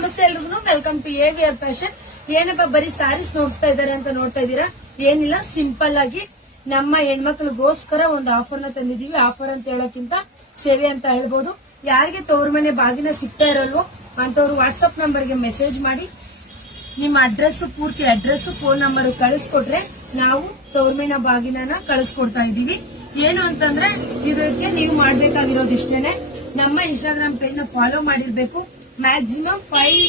ನಮಸ್ತೆ ಎಲ್ರಿಗೂ, welcome to AVR fashion. ಏನಪ್ಪ ಬರೀ ಸ್ಯಾರೀಸ್ ನೋಡ್ತಾ ಇದಾರೆ ಅಂತ ನೋಡ್ತಾ ಇದೀರಾ? ಏನಿಲ್ಲ, ಸಿಂಪಲ್ ಆಗಿ ನಮ್ಮ ಹೆಣ್ಮಕ್ಳಿಗೋಸ್ಕರ ಒಂದು ಆಫರ್ ನ ತಂದಿದೀವಿ. ಆಫರ್ ಅಂತ ಹೇಳೋಕ್ಕಿಂತ ಸೇವೆ ಅಂತ ಹೇಳ್ಬೋದು. ಯಾರಿಗೆ ತವ್ರ ಮನೆ ಬಾಗಿನ ಸಿಗ್ತಾ ಇರಲ್ವೋ ಅಂತವ್ರು ವಾಟ್ಸ್ಆಪ್ ನಂಬರ್ಗೆ ಮೆಸೇಜ್ ಮಾಡಿ ನಿಮ್ಮ ಅಡ್ರೆಸ್, ಪೂರ್ತಿ ಅಡ್ರೆಸ್, ಫೋನ್ ನಂಬರ್ ಕಳಿಸ್ಕೊಟ್ರೆ ನಾವು ತವ್ರ ಮನೆ ಬಾಗಿನ ಕಳಿಸ್ಕೊಡ್ತಾ ಇದೀವಿ. ಏನು ಅಂತಂದ್ರೆ ಇದಕ್ಕೆ ನೀವು ಮಾಡ್ಬೇಕಾಗಿರೋದು ಇಷ್ಟೇನೆ, ನಮ್ಮ ಇನ್ಸ್ಟಾಗ್ರಾಮ್ ಪೇಜ್ ನ ಫಾಲೋ ಮಾಡಿರ್ಬೇಕು, ಮ್ಯಾಕ್ಸಿಮಮ್ 5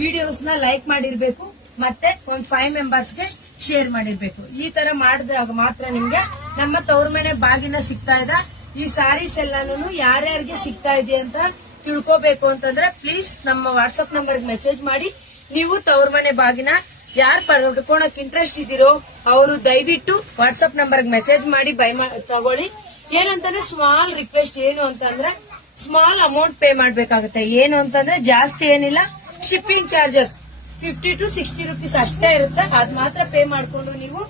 ವಿಡಿಯೋಸ್ ನ ಲೈಕ್ ಮಾಡಿರ್ಬೇಕು, ಮತ್ತೆ ಒಂದ್ 5 ಮೆಂಬರ್ಸ್ ಗೆ ಶೇರ್ ಮಾಡಿರ್ಬೇಕು. ಈ ತರ ಮಾಡಿದಾಗ ಮಾತ್ರ ನಿಮ್ಗೆ ನಮ್ಮ ತವ್ರ ಮನೆ ಬಾಗಿನ ಸಿಗ್ತಾ ಇದೆ. ಈ ಸ್ಯಾರೀಸ್ ಎಲ್ಲಾನು ಯಾರ್ಯಾರಿಗೆ ಸಿಗ್ತಾ ಇದೆ ಅಂತ ತಿಳ್ಕೋಬೇಕು ಅಂತಂದ್ರೆ ಪ್ಲೀಸ್ ನಮ್ಮ ವಾಟ್ಸ್ಆಪ್ ನಂಬರ್ ಮೆಸೇಜ್ ಮಾಡಿ. ನೀವು ತವ್ರ ಮನೆ ಬಾಗಿನ ಯಾರು ಪಡ್ಕೊಳಕ್ ಇಂಟ್ರೆಸ್ಟ್ ಇದೀರೋ ಅವರು ದಯವಿಟ್ಟು ವಾಟ್ಸ್ಆಪ್ ನಂಬರ್ ಮೆಸೇಜ್ ಮಾಡಿ ತಗೊಳ್ಳಿ. ಏನಂತಂದ್ರೆ ಸ್ಮಾಲ್ ರಿಕ್ವೆಸ್ಟ್ ಏನು ಅಂತಂದ್ರೆ ಸ್ಮಾಲ್ ಅಮೌಂಟ್ ಪೇ ಮಾಡ್ಬೇಕಾಗುತ್ತೆ. ಏನು ಅಂತಂದ್ರೆ ಜಾಸ್ತಿ ಏನಿಲ್ಲ, ಶಿಪ್ಪಿಂಗ್ ಚಾರ್ಜಸ್ 50 to 60 rupees ಅಷ್ಟೇ ಇರುತ್ತೆ. ಅದ್ ಮಾತ್ರ ಪೇ ಮಾಡ್ಕೊಂಡು ನೀವು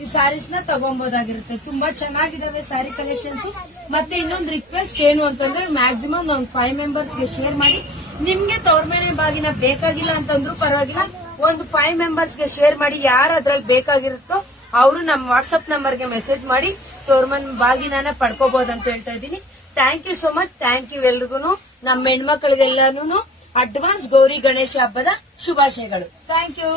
ಈ ಸ್ಯಾರೀಸ್ ನ ತಗೊಬಹುದಾಗಿರುತ್ತೆ. ತುಂಬಾ ಚೆನ್ನಾಗಿದಾವೆ ಸ್ಯಾರಿ ಕಲೆಕ್ಷನ್ಸ್. ಮತ್ತೆ ಇನ್ನೊಂದು ರಿಕ್ವೆಸ್ಟ್ ಏನು ಅಂತಂದ್ರೆ ಮ್ಯಾಕ್ಸಿಮಮ್ ಒಂದು 5 ಮೆಂಬರ್ಸ್ ಗೆ ಶೇರ್ ಮಾಡಿ. ನಿಮ್ಗೆ ತವ್ರ ಮನೆ ಬಾಗಿನ ಬೇಕಾಗಿಲ್ಲ ಅಂತಂದ್ರೂ ಪರವಾಗಿಲ್ಲ, ಒಂದು 5 ಮೆಂಬರ್ಸ್ ಗೆ ಶೇರ್ ಮಾಡಿ. ಯಾರು ಅದ್ರಲ್ಲಿ ಬೇಕಾಗಿರುತ್ತೋ ಅವರು ನಮ್ಮ ವಾಟ್ಸ್ಆಪ್ ನಂಬರ್ ಗೆ ಮೆಸೇಜ್ ಮಾಡಿ ತವ್ರ ಮನೆ ಬಾಗಿನ ಪಡ್ಕೋಬಹುದು ಅಂತ ಹೇಳ್ತಾ ಇದ್ದೀನಿ. Thank you so much. Thank you ಎಲ್ರಿಗೂ. ನಮ್ಮ ಹೆಣ್ಮಕ್ಳಿಗೆಲ್ಲಾನು ಅಡ್ವಾನ್ಸ್ ಗೌರಿ ಗಣೇಶ ಹಬ್ಬದ ಶುಭಾಶಯಗಳು. Thank you.